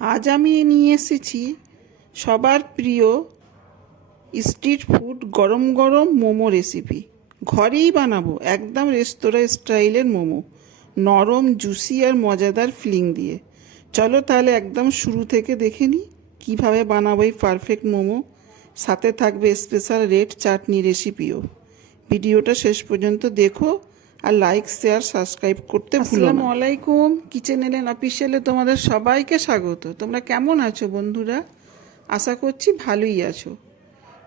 আজ আমি নিয়ে এসেছি সবার প্রিয় স্ট্রিট ফুড গরম গরম মোমো রেসিপি ঘরেই বানাবো, একদম রেস্তোরাঁ স্টাইলের মোমো। নরম জুসি আর মজাদার ফিলিং দিয়ে। চলো তাহলে একদম শুরু থেকে দেখে নিই কীভাবে বানাবো এই পারফেক্ট মোমো। সাথে থাকবে স্পেশাল রেড চাটনি রেসিপিও ভিডিওটা শেষ পর্যন্ত দেখো। আর লাইক শেয়ার সাবস্ক্রাইব করতে ভুলো আলাইকুম। কিচেন এলেন অফিসিয়ালে তোমাদের সবাইকে স্বাগত। তোমরা কেমন আছো বন্ধুরা? আশা করছি ভালোই আছো।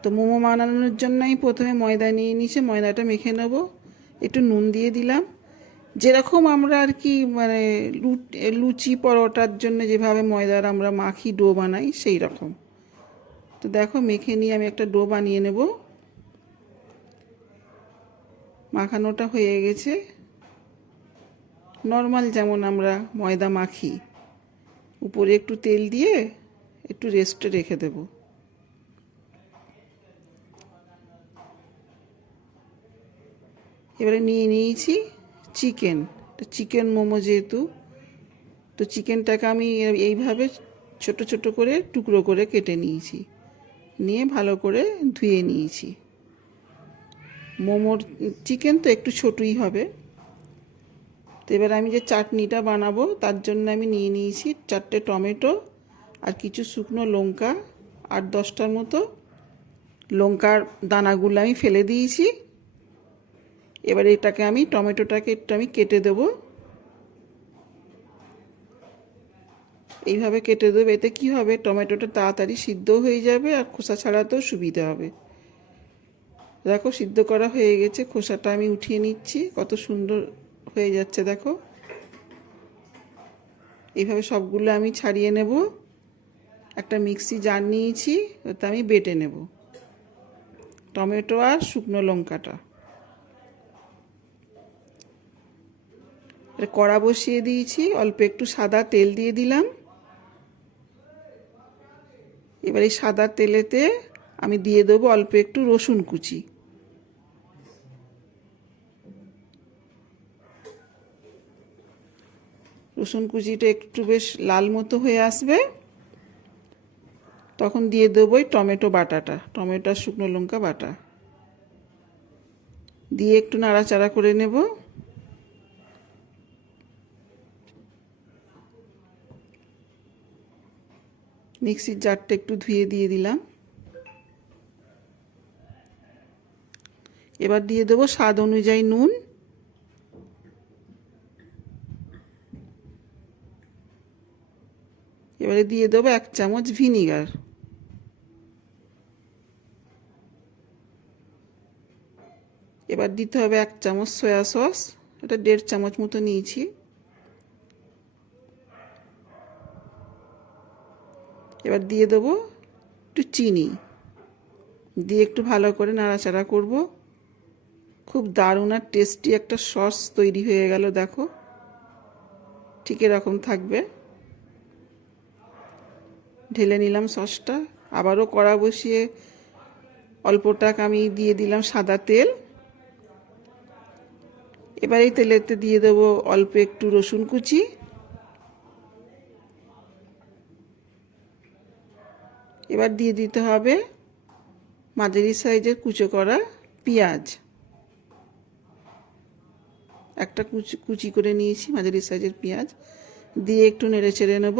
তো মোমো বানানোর জন্য আমি প্রথমে ময়দা নিয়ে নিয়েছি ময়দাটা মেখে নেব। একটু নুন দিয়ে দিলাম। যেরকম আমরা আর কি মানে লুচি পরোটার জন্য যেভাবে ময়দার আমরা মাখি ডো বানাই সেই রকম তো দেখো, মেখে নিয়ে আমি একটা ডো বানিয়ে নেব। মাখানোটা হয়ে গেছে। নর্মাল যেমন আমরা ময়দা মাখি, উপরে একটু তেল দিয়ে একটু রেস্টে রেখে দেব। এবারে নিয়ে নিয়েছি চিকেন। চিকেন মোমো যেহেতু, তো চিকেনটাকে আমি এইভাবে ছোট ছোট করে টুকরো করে কেটে নিয়েছি। নিয়ে ভালো করে ধুয়ে নিয়েছি। মোমোর চিকেন তো একটু ছোটই হবে। তো এবার আমি যে চাটনিটা বানাবো, তার জন্য আমি নিয়ে নিয়েছি চারটে টমেটো আর কিছু শুকনো লঙ্কা আট দশটার মতো লঙ্কার দানাগুলো আমি ফেলে দিয়েছি। এবার এটাকে আমি, টমেটোটাকে একটু আমি কেটে দেবো। এইভাবে কেটে দেবো, এতে কী হবে? টমেটোটা তাড়াতাড়ি সিদ্ধ হয়ে যাবে আর খোসা ছাড়াতেও সুবিধা হবে। দেখো, সিদ্ধ করা হয়ে গেছে, খোসাটা আমি উঠিয়ে নিচ্ছি। কত সুন্দর হয়ে যাচ্ছে, দেখো। এইভাবে সবগুলো আমি ছাড়িয়ে নেব। একটা মিক্সি জার নিয়েছি, ওতে আমি বেটে নেব। টমেটো আর শুকনো লঙ্কাটা। কড়া বসিয়ে দিয়েছি, অল্প একটু সাদা তেল দিয়ে দিলাম। এবার এই সাদা তেলেতে আমি দিয়ে দেবো অল্প একটু রসুন কুচি। রসুন কুচিটা একটু বেশ লাল মতো হয়ে আসবে। তখন দিয়ে দেবো ওই টমেটো বাটাটা, টমেটো আর শুকনো লঙ্কা বাটা। দিয়ে একটু নাড়াচাড়া করে নেব। মিক্সির জারটা একটু ধুয়ে দিয়ে দিলাম। এবার দিয়ে দেবো স্বাদ অনুযায়ী নুন। এবারে দিয়ে দেবো এক চামচ ভিনিগার। এবার দিতে হবে এক চামচ সয়া সস, এটা দেড় চামচ মতো নিয়েছি। এবার দিয়ে দেবো একটু চিনি। দিয়ে একটু ভালো করে নাড়াচাড়া করব। খুব দারুণ আর টেস্টি একটা সস তৈরি হয়ে গেল, দেখো। ঠিক এরকম থাকবে। ঢেলে নিলাম সসটা। আবারও কড়া বসিয়ে অল্পটাক আমি দিয়ে দিলাম সাদা তেল। এবার এই তেলেতে দিয়ে দেবো অল্প একটু রসুন কুচি। এবার দিয়ে দিতে হবে মাঝারি সাইজের কুচো করা পেঁয়াজ। একটা কুচি কুচি করে নিয়েছি মাঝারি সাইজের পেঁয়াজ। দিয়ে একটু নেড়ে চেড়ে নেব।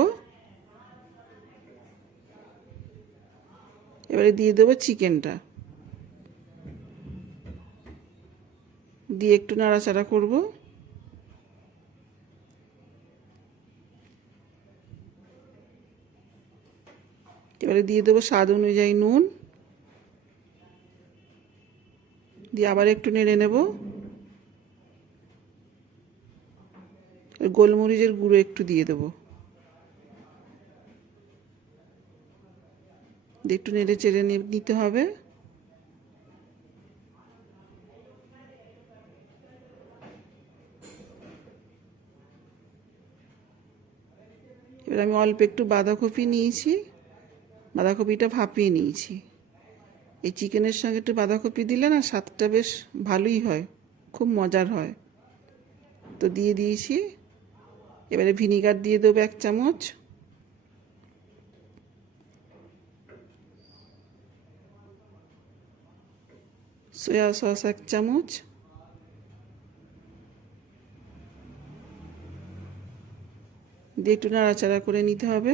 এবারে দিয়ে দেবো চিকেনটা। দিয়ে একটু নাড়াচাড়া করব। এবারে দিয়ে দেবো স্বাদ অনুযায়ী নুন। দিয়ে আবার একটু নেড়ে নেব। গোলমরিচের গুঁড়ো একটু দিয়ে দেবো দিয়ে একটু নেড়ে চেড়ে নিতে হবে। এবার আমি অল্প একটু বাঁধাকপি নিয়েছি। বাঁধাকপিটা ভাপিয়ে নিয়েছি। এই চিকেনের সঙ্গে একটু বাঁধাকপি দিলে না স্বাদটা বেশ ভালোই হয়, খুব মজার হয়। তো দিয়ে দিয়েছি। এবারে ভিনিগার দিয়ে দেবো এক চামচ। সয়া সস এক চামচ দিয়ে একটু নাড়াচাড়া করে নিতে হবে।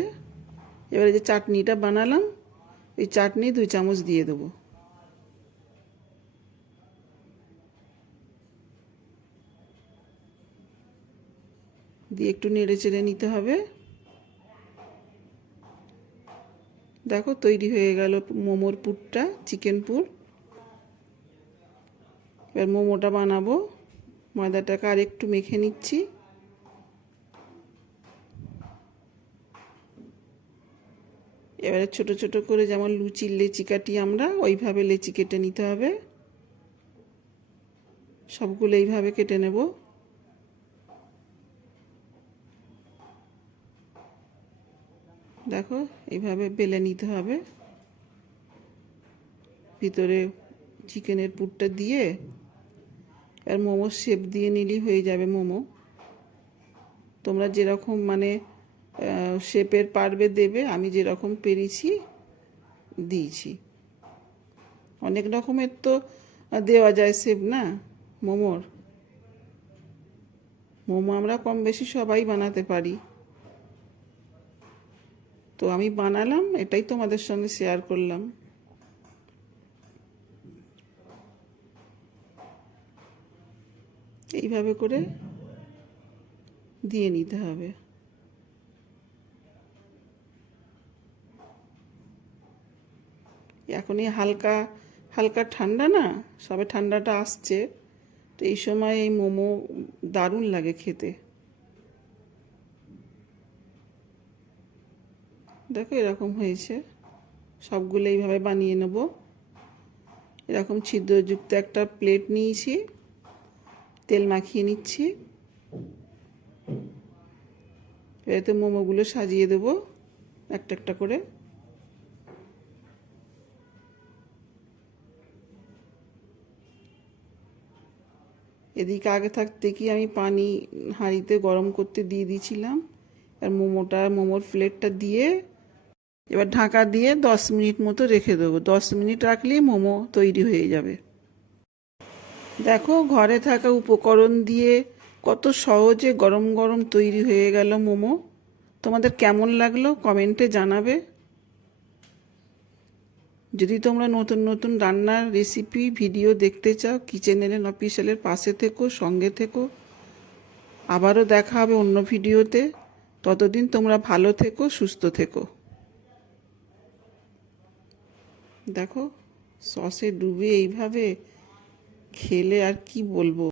এবারে যে চাটনিটা বানালাম, ওই চাটনি দুই চামচ দিয়ে দেবো। দিয়ে একটু নেড়ে চেড়ে নিতে হবে। দেখো তৈরি হয়ে গেল মোমোর পুরটা, চিকেন পুর। এবার মোমোটা বানাবো। ময়দাটাকে আর একটু মেখে নিচ্ছি। এবারে ছোট ছোট করে যেমন লুচির লেচি কাটি আমরা, ওইভাবে লেচি কেটে নিতে হবে। সবগুলো এইভাবে কেটে নেব। দেখো, এইভাবে বেলে নিতে হবে। ভিতরে চিকেনের পুরটা দিয়ে আর মোমোর শেপ দিয়ে নিলেই হয়ে যাবে মোমো। তোমরা যেরকম মানে শেপের পারবে দেবে, আমি যেরকম পেরেছি, দিয়েছি। অনেক রকমের তো দেওয়া যায় শেপ না? মোমোর। মোমো আমরা কম বেশি সবাই বানাতে পারি। তো আমি বানালাম, এটাই তোমাদের সঙ্গে শেয়ার করলাম। এইভাবে করে দিয়ে নিতে হবে। এখনই হালকা হালকা ঠান্ডা না, সবে ঠান্ডাটা আসছে, তো এই সময় এই মোমো দারুণ লাগে খেতে। দেখো এরকম হয়েছে। সবগুলো এইভাবে বানিয়ে নেব। এরকম ছিদ্রযুক্ত একটা প্লেট নিয়েছি। তেল মাখিয়ে নিচ্ছি। এতে মোমোগুলো সাজিয়ে দেব একটা একটা করে। এদিকে আগে থাকতে কি আমি পানি হাঁড়িতে গরম করতে দিয়ে দিয়েছিলাম। আর মোমোটা, মোমোর প্লেটটা দিয়ে এবার ঢাকা দিয়ে দশ মিনিট মতো রেখে দেবো। দশ মিনিট রাখলেই মোমো তৈরি হয়ে যাবে। দেখো, ঘরে থাকা উপকরণ দিয়ে কত সহজে গরম গরম তৈরি হয়ে গেল মোমো। তোমাদের কেমন লাগল কমেন্টে জানাবে। যদি তোমরা নতুন নতুন রান্নার রেসিপি, ভিডিও দেখতে চাও, কিচেন এলেন অফিসিয়ালের পাশে থেকো, সঙ্গে থেকো। আবারও দেখা হবে অন্য ভিডিওতে। ততদিন তোমরা ভালো থেকো, সুস্থ থেকো। দেখো, সসে ডুবে এইভাবে খেলে আর কি বলব